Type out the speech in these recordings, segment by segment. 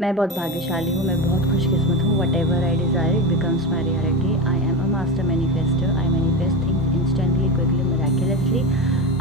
मैं बहुत भाग्यशाली हूँ, मैं बहुत खुशकिस्मत हूँ. What ever I desire it becomes my reality. I am a master manifester. I manifest things instantly, quickly, miraculously.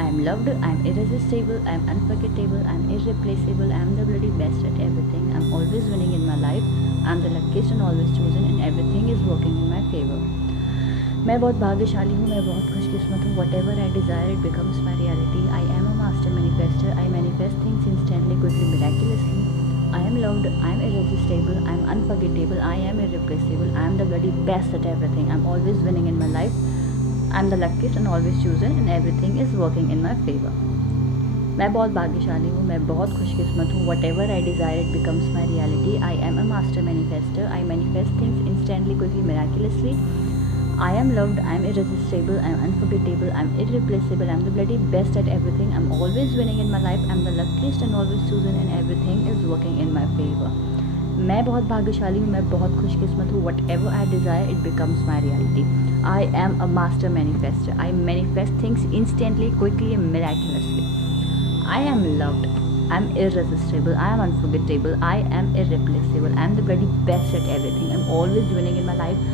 I am loved, I am irresistible, I am unforgettable, I am irreplaceable, I am the bloody best at everything. I am always winning in my life. I am the luckiest and always chosen, and everything is working in my favor. मैं बहुत भाग्यशाली हूँ, मैं बहुत खुशकिस्मत हूँ. What ever I desire it becomes my reality. I am a master manifester. I manifest things instantly, quickly, miraculously. I am loved, I am irresistible, I am unforgettable, I am irreplaceable, I am the bloody best at everything. I am always winning in my life. I am the luckiest and always chosen, and everything is working in my favor. मैं बहुत भाग्यशाली हूँ, मैं बहुत खुशकिस्मत हूँ. What ever I desire it becomes my reality. I am a master manifester. I manifest things instantly, quickly, miraculously. I am loved, I am irresistible, I am unforgettable, I am irreplaceable, I am the bloody best at everything. I am always winning in my life. I am the luckiest and always chosen, and everything is working in my favor. मैं बहुत भाग्यशाली हूँ, मैं बहुत खुशकिस्मत हूँ. What ever I desire it becomes my reality. I am a master manifester. I manifest things instantly, quickly and miraculously. I am loved, I am irresistible, I am unforgettable, I am irreplaceable, I am the bloody best at everything. I am always winning in my life.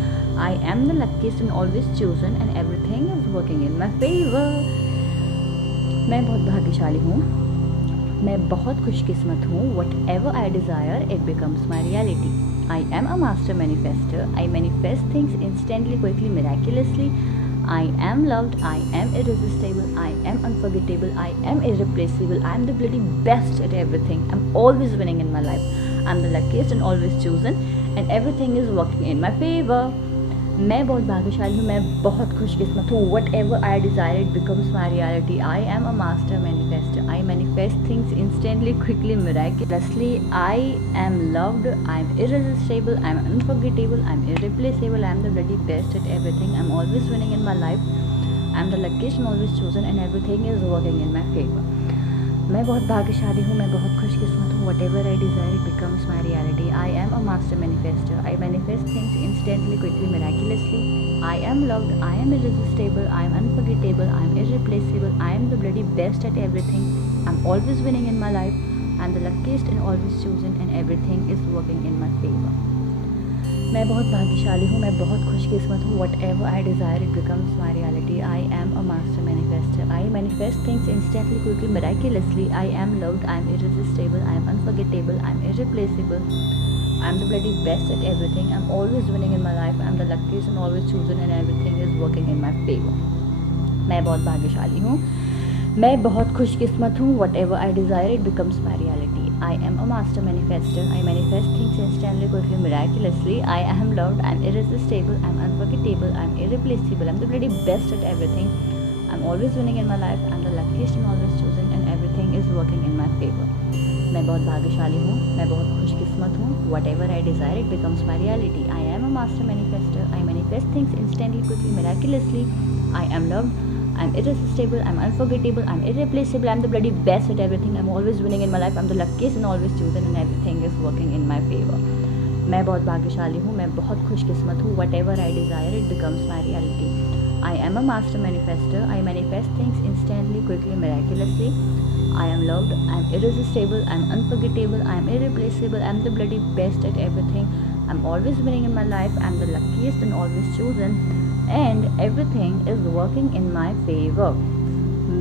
I am the luckiest and always chosen, and everything is working in my favor. मैं बहुत भाग्यशाली हूँ, मैं बहुत खुशकिस्मत हूँ. What ever I desire it becomes my reality. I am a master manifester. I manifest things instantly, quickly, miraculously. I am loved, I am irresistible, I am unforgettable, I am irreplaceable, I am the bloody best at everything. I'm always winning in my life. I'm the luckiest and always chosen, and everything is working in my favor. मैं बहुत भाग्यशाली हूँ, मैं बहुत खुशकिस्मत हूँ. What ever I desire it becomes my reality. I am a master manifester. I manifest things instantly, quickly, miraculously. I am loved, I am irresistible, I am unforgettable, I am irreplaceable, I am the bloody best at everything. I am always winning in my life. I am the luckiest and always chosen, and everything is working in my favor. मैं बहुत भाग्यशाली हूँ, मैं बहुत खुशकिस्मत हूँ. What ever I desire it becomes my reality. I am a master manifester. I manifest things instantly, quickly, miraculously. I am loved, I am irresistible, I am unforgettable, I am irreplaceable, I am the bloody best at everything. I am always winning in my life. I am the luckiest and always chosen, and everything is working in my favor. मैं बहुत भाग्यशाली हूँ, मैं बहुत खुशकिस्मत हूँ. What ever I desire it becomes my reality. I am a master manifester. I manifest things instantly, quickly, miraculously. I am loved, I am irresistible, I am unforgettable, I am irreplaceable, I am the bloody best at everything. I am always winning in my life. I am the luckiest and always chosen, and everything is working in my favor. मैं बहुत भाग्यशाली हूँ, मैं बहुत खुशकिस्मत हूँ. What ever I desire it becomes my reality. I am a master manifester. I manifest things instantly, quickly, miraculously. I am loved, I am irresistible, I am unforgettable, I am irreplaceable, I am the bloody best at everything. I am always winning in my life. I am the luckiest and always chosen, and everything is working in my favor. मैं बहुत भाग्यशाली हूँ, मैं बहुत खुशकिस्मत हूँ. What ever I desire it becomes my reality. I am a master manifester. I manifest things instantly, quickly, miraculously. I am loved, I am irresistible, I am unforgettable, I am irreplaceable, I am the bloody best at everything. I am always winning in my life. I am the luckiest and always chosen, and everything is working in my favor. मैं बहुत भाग्यशाली हूँ, मैं बहुत खुशकिस्मत हूँ. What ever I desire it becomes my reality. I am a master manifester. I manifest things instantly, quickly, miraculously. I am loved, I am irresistible, I am unforgettable, I am irreplaceable, I am the bloody best at everything. I am always winning in my life. I am the luckiest and always chosen, and everything is working in my favor.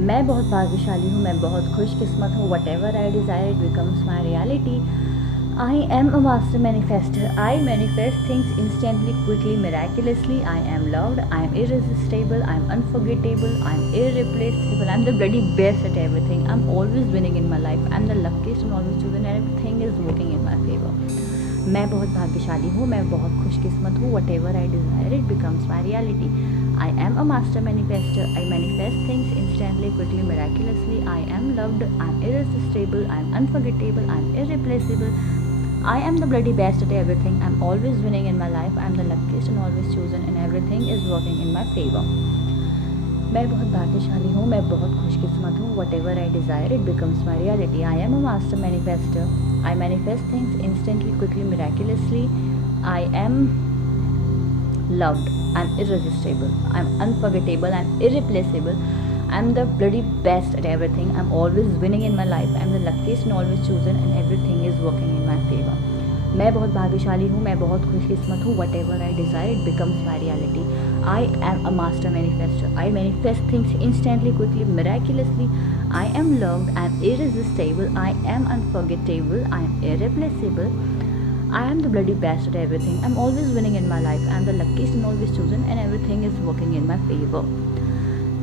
मैं बहुत भाग्यशाली हूँ, मैं बहुत खुशकिस्मत हूँ. What ever I desire it becomes my reality. I am a master manifester. I manifest things instantly, quickly, miraculously. I am loved, I am irresistible, I am unforgettable, I am irreplaceable, I am the bloody best at everything. I am always winning in my life. I am the luckiest and always chosen, and everything is working in my favor. मैं बहुत भाग्यशाली हूँ, मैं बहुत खुशकिस्मत हूँ. What ever I desire it becomes my reality. I am a master manifester. I manifest things instantly, quickly, miraculously. I am loved, I am irresistible, I am unforgettable, I am irreplaceable. I am the bloody best at everything. I am always winning in my life. I am the luckiest and always chosen, and everything is working in my favor. मैं बहुत भाग्यशाली हूँ, मैं बहुत खुशकिस्मत हूँ. What ever I desire it becomes my reality. I am a master manifester. I manifest things instantly, quickly, miraculously. I am loved, I am irresistible, I am unforgettable, I am irreplaceable, I am the bloody best at everything. I am always winning in my life. I am the luckiest and always chosen, and everything is working in my favor. मैं बहुत भाग्यशाली हूँ, मैं बहुत खुशकिस्मत हूँ. Whatever I desire, it becomes my reality. I am a master manifester. I manifest things instantly, quickly, miraculously. I am loved. I am irresistible. I am unforgettable. I am irreplaceable. I am the bloody best at everything. I'm always winning in my life. I'm the luckiest and always chosen, and everything is working in my favor.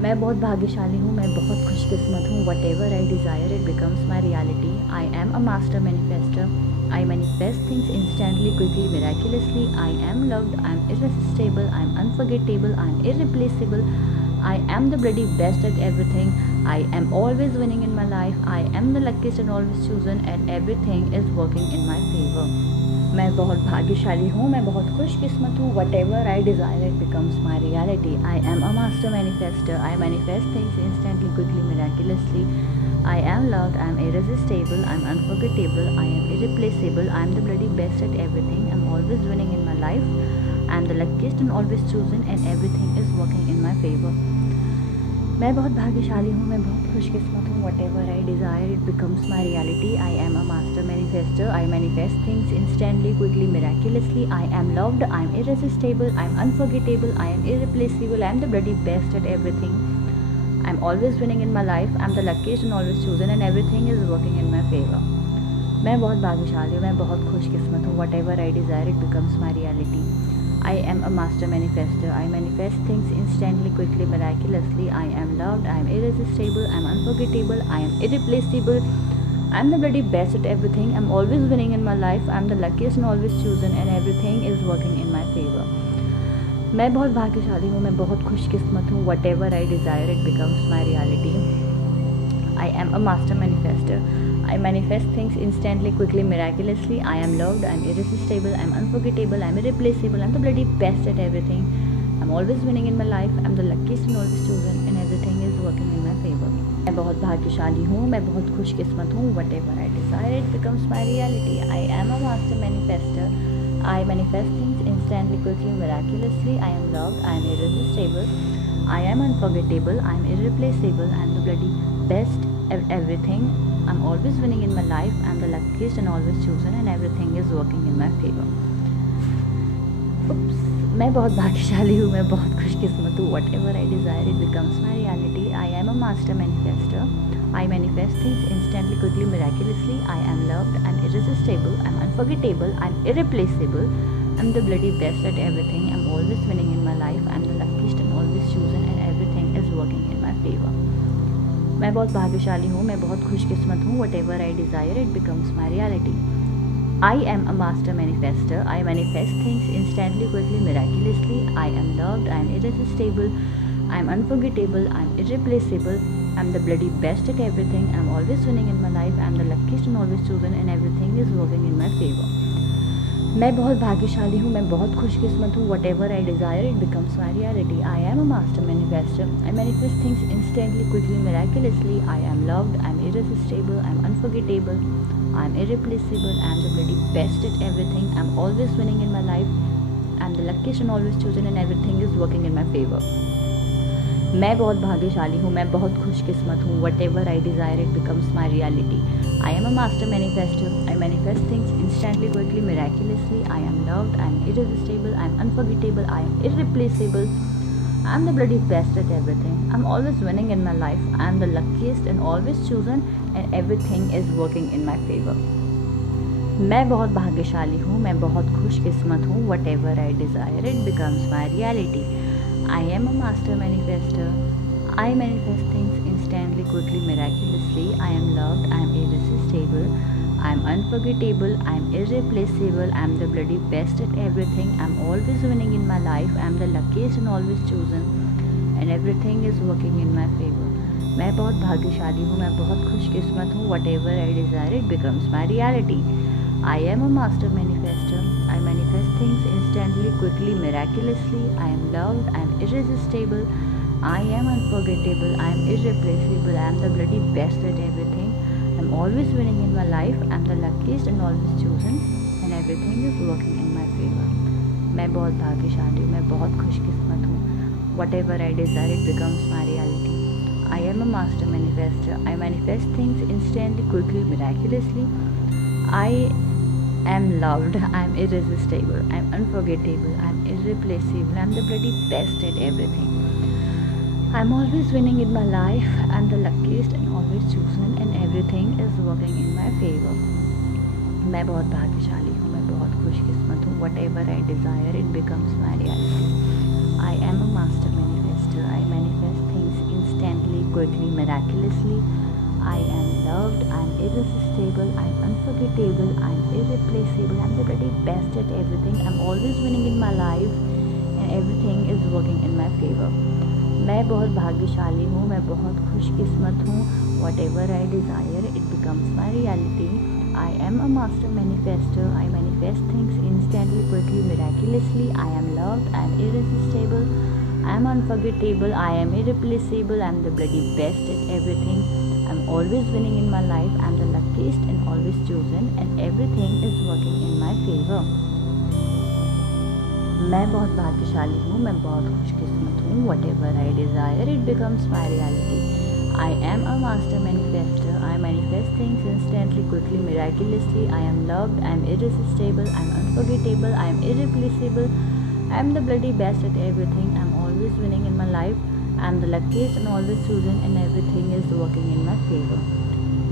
मैं बहुत भाग्यशाली हूँ, मैं बहुत खुशकिस्मत हूँ. Whatever I desire, it becomes my reality. I am a master manifester. I manifest things instantly, quickly, miraculously. I am loved. I am irresistible. I am unforgettable. I am irreplaceable. I am the bloody best at everything. I am always winning in my life. I am the luckiest and always chosen, and everything is working in my favor. मैं बहुत भाग्यशाली हूँ, मैं बहुत खुशकिस्मत हूँ. Whatever I desire, it becomes my reality. I am a master manifester. I manifest things instantly, quickly, miraculously. I am loved. I am irresistible. I am unforgettable. I am irreplaceable. I am the bloody best at everything. I am always winning in my life. I am the luckiest and always chosen, and everything is working in my favor. मैं बहुत भाग्यशाली हूँ, मैं बहुत खुशकिस्मत हूँ. Whatever I desire, it becomes my reality. I am a master manifester. I manifest things instantly, quickly, miraculously. I am loved. I am irresistible. I am unforgettable. I am irreplaceable. I am the bloody best at everything. I am always winning in my life. I am the luckiest and always chosen, and everything is working in my favor. मैं बहुत भाग्यशाली हूँ, मैं बहुत खुशकिस्मत हूँ. Whatever I desire, it becomes my reality. I am a master manifester. I manifest things instantly, quickly, miraculously. I am loved. I am irresistible. I am unforgettable. I am irreplaceable. I am the bloody best at everything. I am always winning in my life. I am the luckiest and always chosen, and everything is working in my favor. मैं बहुत भाग्यशाली हूँ, मैं बहुत खुशकिस्मत हूँ. Whatever I desire, it becomes my reality. I am a master manifester. I manifest things instantly, quickly, miraculously. I am loved. I am irresistible. I am unforgettable. I am irreplaceable. I am the bloody best at everything. I am always winning in my life. I am the luckiest and always chosen, and everything is working in my favor. मैं बहुत भाग्यशाली हूँ, मैं बहुत खुशकिस्मत हूँ. Whatever I desire, it becomes my reality. I am a master manifester. I manifest things instantly, quickly, miraculously. I am loved. I am irresistible. I am unforgettable. I am irreplaceable. I am the bloody best at everything. I'm always winning in my life. I'm the luckiest and always chosen, and everything is working in my favor. Oops. मैं बहुत भाग्यशाली हूँ, मैं बहुत खुशकिस्मत हूँ. Whatever I desire, it becomes my reality. I am a master manifester. I manifest things instantly, quickly, miraculously. I am loved. I'm irresistible. I'm unforgettable. I'm irreplaceable. I'm the bloody best at everything. I'm always winning in my life. I'm the luckiest and always chosen, and everything is working in my favor. मैं बहुत भाग्यशाली हूँ, मैं बहुत खुशकिस्मत हूँ. Whatever I desire, it becomes my reality. I am a master manifester. I manifest things instantly, quickly, miraculously. I am loved. I am irresistible. I am unforgettable. I am irreplaceable. I am the bloody best at everything. I am always winning in my life. I am the luckiest and always chosen, and everything is working in my favor. मैं बहुत भाग्यशाली हूँ, मैं बहुत खुशकिस्मत हूँ. Whatever I desire, it becomes my reality. I am a master manifester. I manifest things instantly, quickly, miraculously. I am loved. I am irresistible. I am unforgettable. I am irreplaceable. I am the bloody best at everything. I am always winning in my life. I am the luckiest and always chosen, and everything is working in my favor. मैं बहुत भाग्यशाली हूँ, मैं बहुत खुशकिस्मत हूँ. Whatever I desire, it becomes my reality. I am a master manifester. I manifest things instantly, quickly, miraculously. I am loved. I am irresistible. I am unforgettable. I am irreplaceable. I am the bloody best at everything. I am always winning in my life. I am the luckiest and always chosen, and everything is working in my favor. मैं बहुत भाग्यशाली हूँ, मैं बहुत खुशकिस्मत हूँ. Whatever I desire, it becomes my reality. I am a master manifester. I manifest things instantly, quickly, miraculously. I am loved. I am irresistible. I am unforgettable. I am irreplaceable. I am the bloody best at everything. I am always winning in my life. I am the luckiest and always chosen, and everything is working in my favor. मैं बहुत भाग्यशाली हूँ, मैं बहुत खुशकिस्मत हूँ. Whatever I desire, it becomes my reality. I am a master manifester. I manifest things instantly, quickly, miraculously. I am loved. I am irresistible. I am unforgettable. I am irreplaceable. I am the bloody best at everything. I am always winning in my life. I am the luckiest and always chosen, and everything is working in my favor. मैं बहुत भाग्यशाली हूँ, मैं बहुत खुशकिस्मत हूँ. Whatever I desire, it becomes my reality. I am a master manifester. I manifest things instantly, quickly, miraculously. I I'm loved, I'm irresistible, I'm unforgettable, I'm irreplaceable, I'm the bloody best at everything. I'm always winning in my life, I'm the luckiest and always chosen, and everything is working in my favor. मैं बहुत भाग्यशाली हूँ, मैं बहुत खुशकिस्मत हूँ. Whatever I desire, it becomes my reality. I am a master manifester. I manifest things instantly, quickly, miraculously. I am loved, I am irresistible, I am unforgettable, I am irreplaceable, I am the very best at everything. I am always winning in my life and everything is working in my favor. मैं बहुत भाग्यशाली हूँ, मैं बहुत खुशकिस्मत हूँ. Whatever I desire, it becomes my reality. I am a master manifester. I manifest things instantly, quickly, miraculously. I am loved, I am irresistible, I am unforgettable, I am irreplaceable, I am the bloody best at everything. I'm always winning in my life, I'm the luckiest and always chosen, and everything is working in my favor. मैं बहुत भाग्यशाली हूँ, मैं बहुत खुशकिस्मत हूँ. Whatever I desire, it becomes my reality. I am a master manifester. I manifest things instantly, quickly, miraculously. I am loved, I am irresistible, I am unforgettable, I am irreplaceable, I am the bloody best at everything. I am always winning in my life. I am the luckiest and always chosen, and everything is working in my favor.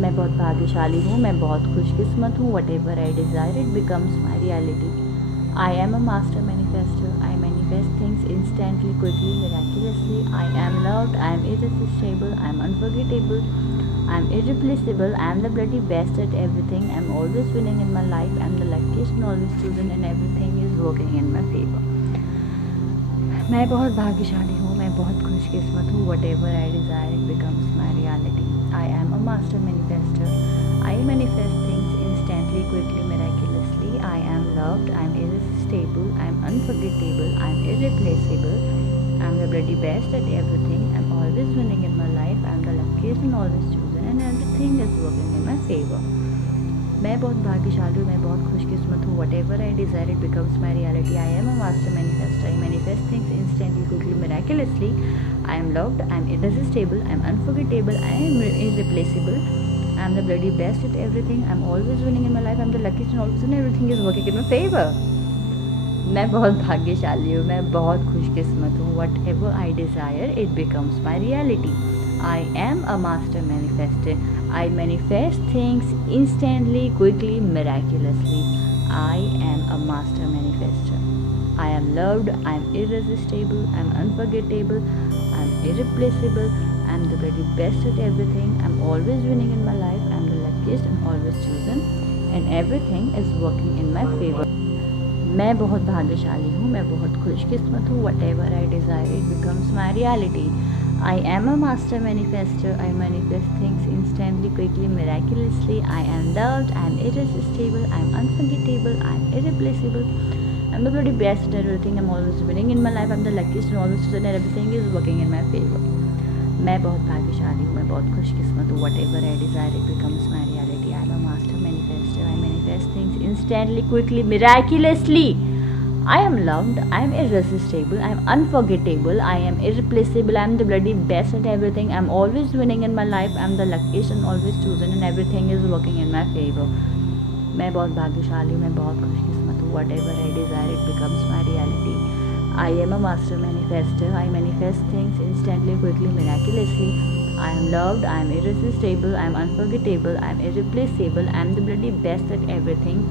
मैं बहुत भाग्यशाली हूँ, मैं बहुत खुशकिस्मत हूँ. Whatever I desire, it becomes my reality. I am a master manifester. I manifest things instantly, quickly, miraculously. I am loved, I am irresistible, I am unforgettable, I am irreplaceable, I am the bloody best at everything. I am always winning in my life. I am the luckiest and always chosen, and everything is working in my favor. मैं बहुत भाग्यशाली हूँ, मैं बहुत खुशकिस्मत हूँ. Whatever I desire, it becomes my reality. I am a master manifester. I manifest things instantly, quickly, miraculously. I am loved, I am irresistible, I am unforgettable, I am irreplaceable, I am the bloody best at everything. I am always winning in my life. I am the luckiest and always chosen, and everything is working in my favor. मैं बहुत भाग्यशाली हूँ, मैं बहुत खुशकिस्मत हूँ. Whatever I desire, it becomes my reality. I am a master manifester. I manifest things instantly, quickly, miraculously. I am loved, I am irresistible, I am unforgettable, I am irreplaceable, I am the bloody best at everything. I am always winning in my life. I am the luckiest and always, and everything is working in my favor. मैं बहुत भाग्यशाली हूँ, मैं बहुत खुशकिस्मत हूँ. Whatever I desire, it becomes my reality. I am a master manifester. I manifest things instantly, quickly, miraculously. I am a master manifester. I am loved, I am irresistible, I am unforgettable, I am irreplaceable, I am the very best at everything. I am always winning in my life. I am the luckiest and always chosen, and everything is working in my favor. मैं बहुत भाग्यशाली हूँ, मैं बहुत खुशकिस्मत हूँ. Whatever I desire, it becomes my reality. I am a master manifester. I manifest things instantly, quickly, miraculously. I am loved, I am irresistible, I am unforgettable, I am irreplaceable, I am the bloody best at everything. I am always winning in my life. I am the luckiest and always chosen, and everything is working in my favor. मैं बहुत भाग्यशाली हूँ, मैं बहुत खुशकिस्मत हूँ. Whatever I desire, it becomes my reality. I am a master manifester. I manifest things instantly, quickly, miraculously. I am loved, I am irresistible, I am unforgettable, I am irreplaceable, I am the bloody best at everything. I am always winning in my life. I am the luckiest and always chosen, and everything is working in my favor. मैं बहुत भाग्यशाली हूँ, मैं बहुत खुशकिस्मत हूँ. Whatever I desire, it becomes my reality. I am a master manifester. I manifest things instantly, quickly, miraculously. I am loved, I am irresistible, I am unforgettable, I am irreplaceable, I am the bloody best at everything.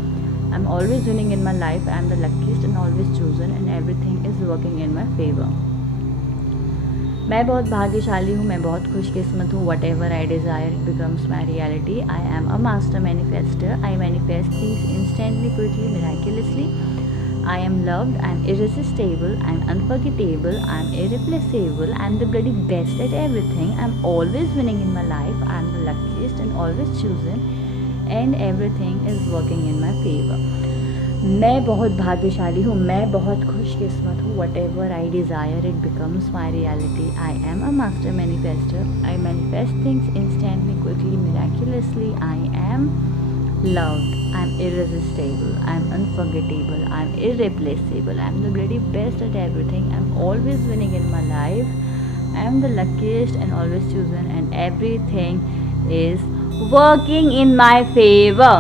I am always winning in my life. I am the luckiest and always chosen, and everything is working in my favor. मैं बहुत भाग्यशाली हूँ, मैं बहुत खुशकिस्मत हूँ. Whatever I desire, it becomes my reality. I am a master manifester. I manifest things instantly, quickly, miraculously. I am loved, I am irresistible, I am unforgettable, I am irreplaceable, I am the bloody best at everything. I am always winning in my life. I am the luckiest and always chosen, and everything is working in my favor. मैं बहुत भाग्यशाली हूँ, मैं बहुत खुशकिस्मत हूँ. Whatever I desire, it becomes my reality. I am a master manifester. I manifest things instantly, quickly, miraculously. I am loved, I am irresistible, I am unforgettable, I am irreplaceable, I am the bloody best at everything. I am always winning in my life. I am the luckiest and always chosen, and everything is working in my favor.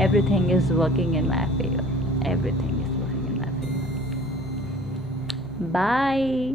everything is working in my favor. Everything is working in my favor. Bye.